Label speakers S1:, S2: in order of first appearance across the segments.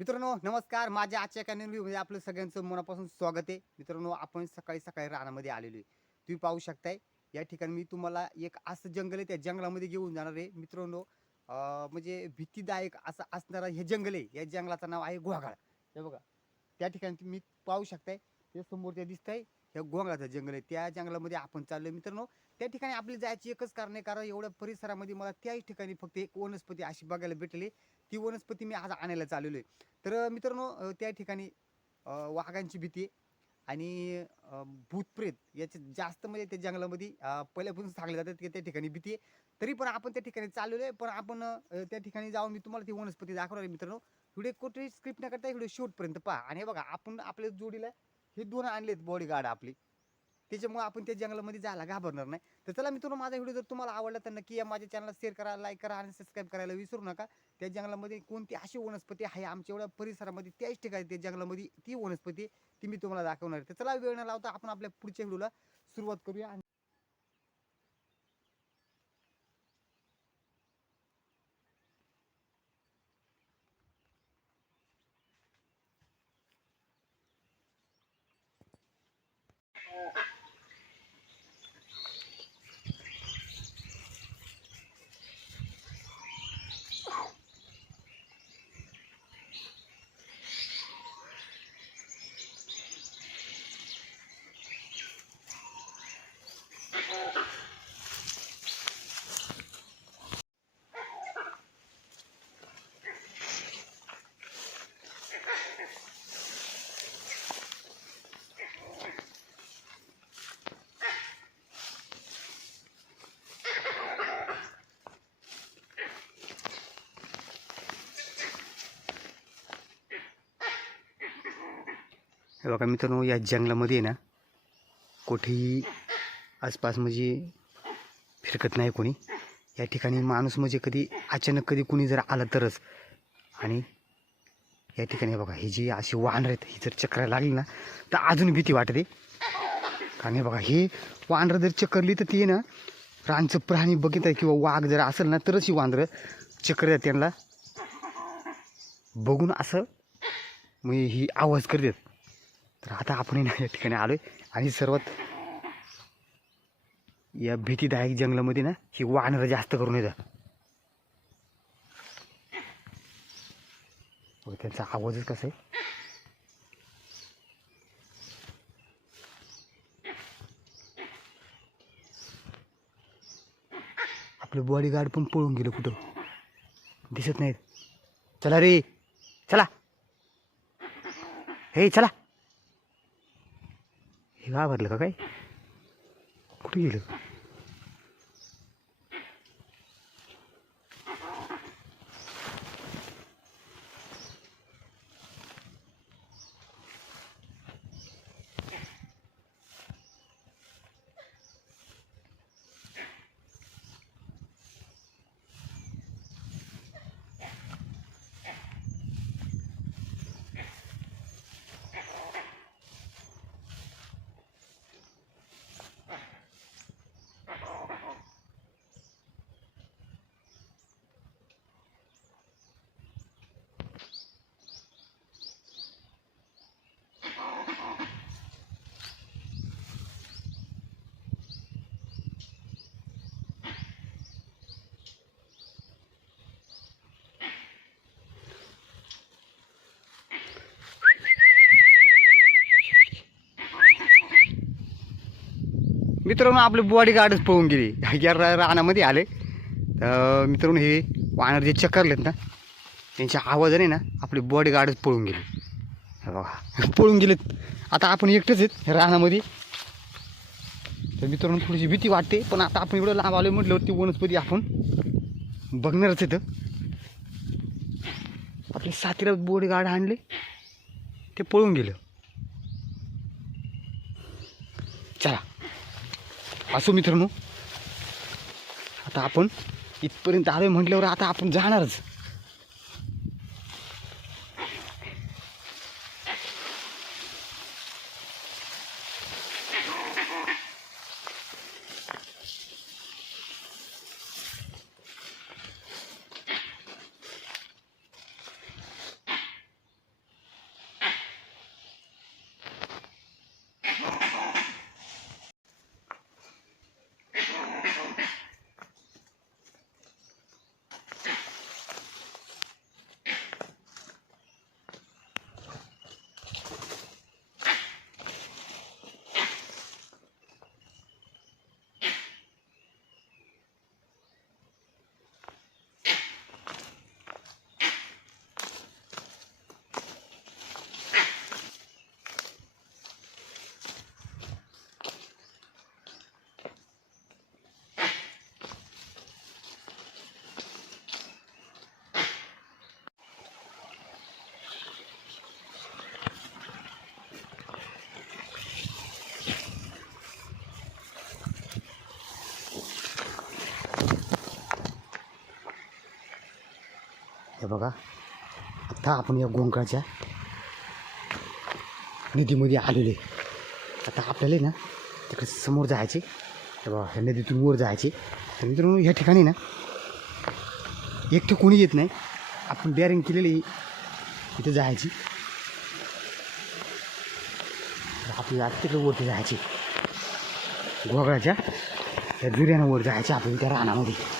S1: मित्रांनो नमस्कार. माझ्या आजच्या कॅनलमध्ये आपलं सगळ्यांचं मनापासून स्वागत आहे. मित्रांनो आपण सकाळी सकाळी रानामध्ये आलेलो आहे. तुम्ही पाहू शकताय या ठिकाणी मी तुम्हाला एक असं जंगल आहे त्या जंगलामध्ये घेऊन जाणार आहे. मित्रांनो म्हणजे भीतीदायक असं असणारं हे जंगल आहे. या जंगलाचं नाव आहे घोगाळ. हे बघा त्या ठिकाणी तुम्ही पाहू शकताय ते समोर ते दिसतंय हे घोंगळाचं जंगल आहे. त्या जंगलामध्ये आपण चाललोय. मित्रांनो त्या ठिकाणी आपली जायची एकच कारण आहे कारण एवढ्या परिसरामध्ये मला त्याच ठिकाणी फक्त एक वनस्पती अशी बघायला भेटली. ती वनस्पती मी आज आणायला चाललेलो आहे तर मित्रांनो त्या ठिकाणी वाघांची भीती आहे आणि भूतप्रेत याचे जास्त म्हणजे त्या जंगलामध्ये पहिल्यापासून सांगले जातात की त्या ठिकाणी भीती आहे. तरी पण आपण त्या ठिकाणी चाललेलो आहे पण आपण त्या ठिकाणी जाऊन मी तुम्हाला ती वनस्पती दाखवणार आहे मित्रांनो. व्हिडिओ कुठे स्क्रिप्ट न करता व्हिडिओ शेवटपर्यंत पहा. आणि बघा आपण आपल्या जोडीला हे दोन आणलेत बॉडी गार्ड आपली. त्याच्यामुळे आपण त्या जंगलामध्ये जायला घाबरणार नाही. तर चला मित्रांनो माझा व्हिडिओ जर तुम्हाला आवडला तर नक्की या माझ्या चॅनलला शेअर करा लाईक करा आणि सबस्क्राईब करायला विसरू नका. त्या जंगलामध्ये कोणती अशी वनस्पती आहे? आमच्या एवढ्या परिसरामध्ये त्याच ठिकाणी त्या जंगलामध्ये ती वनस्पती ती मी तुम्हाला दाखवणार आहे. तर चला वेळ न लावता आपण आपल्या पुढच्या व्हिडिओला सुरुवात करूया. हे बघा मित्रांनो या जंगलामध्ये ना कुठेही आसपास म्हणजे फिरकत नाही कोणी. या ठिकाणी माणूस म्हणजे कधी अचानक कधी कुणी जर आलं तरच. आणि या ठिकाणी बघा ही जी अशी वानर आहेत ही जर चक्रायला लागली ना तर अजून भीती वाटते. कारण हे बघा हे वानरं जर चक्करली तर ती ना रानचं प्राणी बघितलं किंवा वाघ जर असेल ना तरच ही वानरं चक्र त्यांना. बघून असं म्हणजे ही आवाज करतात. तर आता आपण या ठिकाणी आलोय. आणि सर्वात या भीतीदायक जंगलामध्ये ना ही वानरं जास्त करून येतात. त्यांचा आवाजच कसा आहे. आपलं बॉडीगार्ड पण पळून गेलं कुठं? दिसत नाहीत. चला रे. चला. हे चला. हे घाबरलं का काय मित्रांनो आपले बॉडी गार्डच पळून गेली. या रानामध्ये आले. तर मित्रांनो हे वानर जे चक्करलेत ना त्यांच्या आवाजाने ना आपले बॉडी गार्डच पळून गेले. बघा पळून गेलेत. आता आपण एकटेच आहेत रानामध्ये. तर मित्रांनो थोडीशी भीती वाटते पण आता आपण एवढं लांब आलो म्हटल्यावरती वनस्पती आपण बघणारच येतं आपले सातीला बॉडीगार्ड आणले. ते पळून गेलं. चला. असो मित्रांनो. आता आपण इथपर्यंत आलोय म्हटल्यावर आता आपण जाणारच. बघा. आता आपण या गोंगाच्या नदीमध्ये आलेले आता आपल्याला आहे ना तिकडे समोर जायचे. बघा ह्या नदीतून वर जायचे. तर मित्रांनो ह्या ठिकाणी ना एकटं कोणी येत नाही. आपण डेअरिंग केलेली इथे जायची. तर आपल्याला तिकडे वरती जायची. गोगळाच्या त्या जुऱ्यानं वर जायचे आपण त्या रानामध्ये.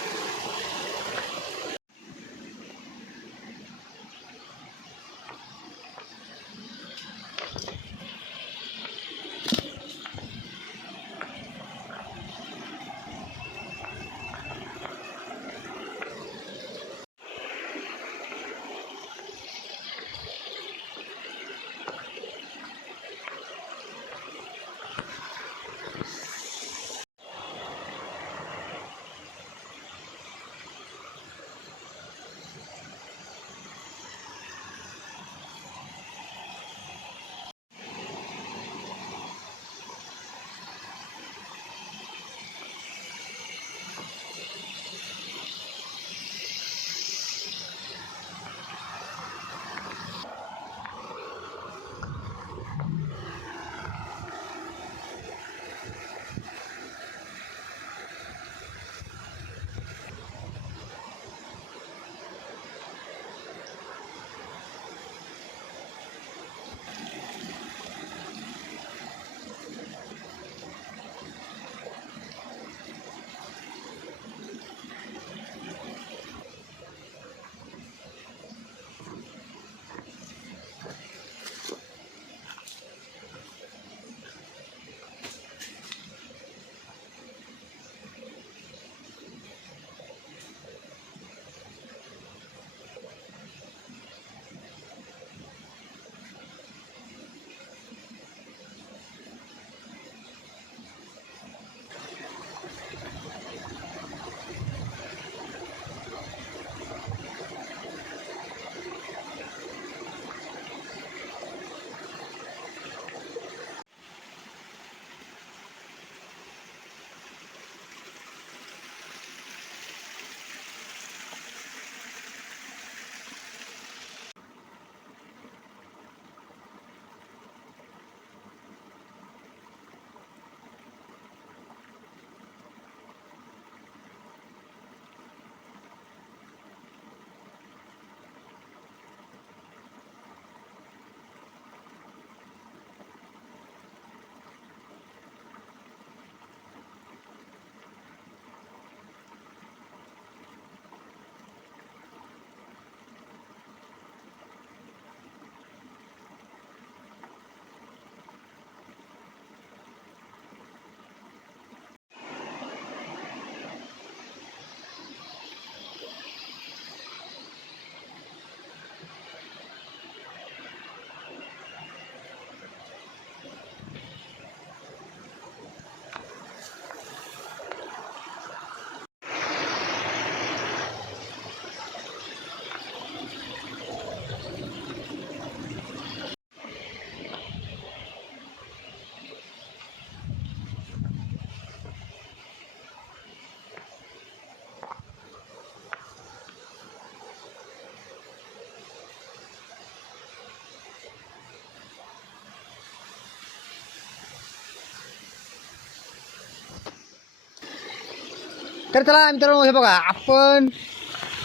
S1: तर चला मित्रांनो हे बघा आपण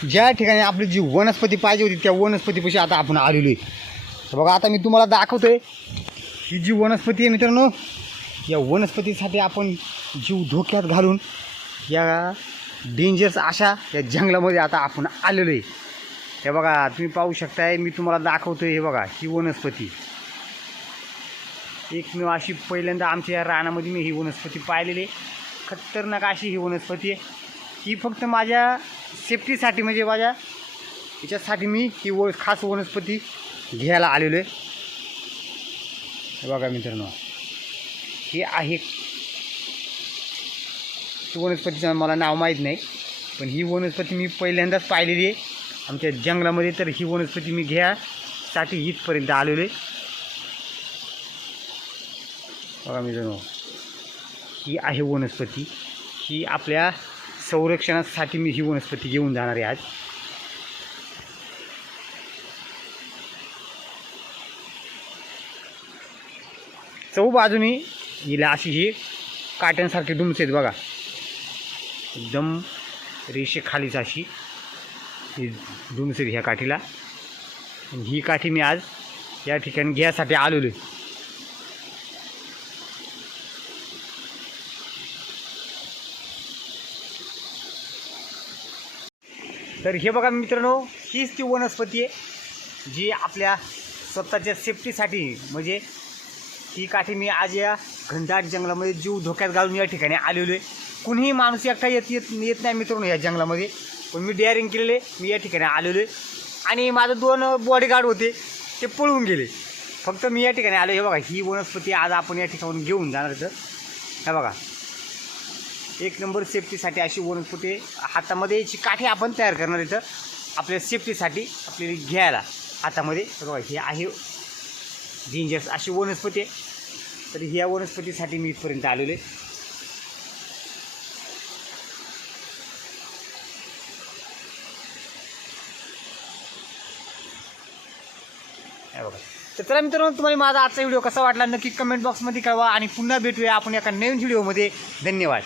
S1: ज्या ठिकाणी आपली जी वनस्पती पाहिजे होती त्या वनस्पतीपाशी आता आपण आलेलो आहे. तर बघा आता मी तुम्हाला दाखवतोय ही जी वनस्पती आहे मित्रांनो या वनस्पतीसाठी आपण जीव धोक्यात घालून या डेंजरस अशा या जंगलामध्ये आता आपण आलेलो आहे. हे बघा तुम्ही पाहू शकताय मी तुम्हाला दाखवतो हे बघा ही वनस्पती. एकमेव अशी पहिल्यांदा आमच्या या रानामध्ये मी ही वनस्पती पाहिलेली आहे. खतरनाक अशी ही वनस्पती आहे. ही फक्त माझ्या सेफ्टीसाठी म्हणजे माझ्या याच्यासाठी मी ही व खास वनस्पती घ्यायला आलेलो आहे. हे बघा मित्रांनो ही आहे. वनस्पतीचं मला नाव माहीत नाही पण ही वनस्पती मी पहिल्यांदाच पाहिलेली आहे. आमच्या जंगलामध्ये तर ही वनस्पती मी घ्यासाठी इथपर्यंत आलेलो आहे. बघा मित्रांनो ही आहे वनस्पती. ही आपल्या संरक्षणासाठी मी ही वनस्पती घेऊन जाणार आहे आज. चौ बाजूनी हिला अशी ही काट्यांसारखी डुमस आहेत बघा. एकदम रेषेखालीच अशी ही डुंबच ह्या काठीला. ही काठी मी आज या ठिकाणी घ्यायसाठी आलेलो आहे. तर हे बघा मित्रांनो हीच ती वनस्पती आहे जी आपल्या स्वतःच्या सेफ्टीसाठी म्हणजे ही काठी मी आज या घनदाट जंगलामध्ये जीव धोक्यात घालून या ठिकाणी आलेलो आहे. कुणीही माणूस एकटा येत येत येत नाही मित्रांनो या जंगलामध्ये. पण मी डेअरिंग केलेले मी या ठिकाणी आलेलो आहे. आणि माझं दोन बॉडीगार्ड होते ते पळून गेले. फक्त मी या ठिकाणी आलो हे बघा ही वनस्पती आज आपण या ठिकाणून घेऊन जाणार तर हे बघा. एक नंबर सेफ्टीसाठी अशी वनस्पती हातामध्ये याची काठी आपण तयार करणार इथं. आपल्या सेफ्टीसाठी आपल्याला घ्यायला हातामध्ये. तर बघा आहे डेंजरस अशी वनस्पती आहे. तर ह्या वनस्पतीसाठी मी इथपर्यंत आलेलो आहे. बघा. तर चला मित्रांनो तुम्हाला माझा आजचा व्हिडिओ कसा वाटला नक्की कमेंट बॉक्समध्ये कळवा. आणि पुन्हा भेटूया आपण एका नवीन व्हिडिओमध्ये. धन्यवाद.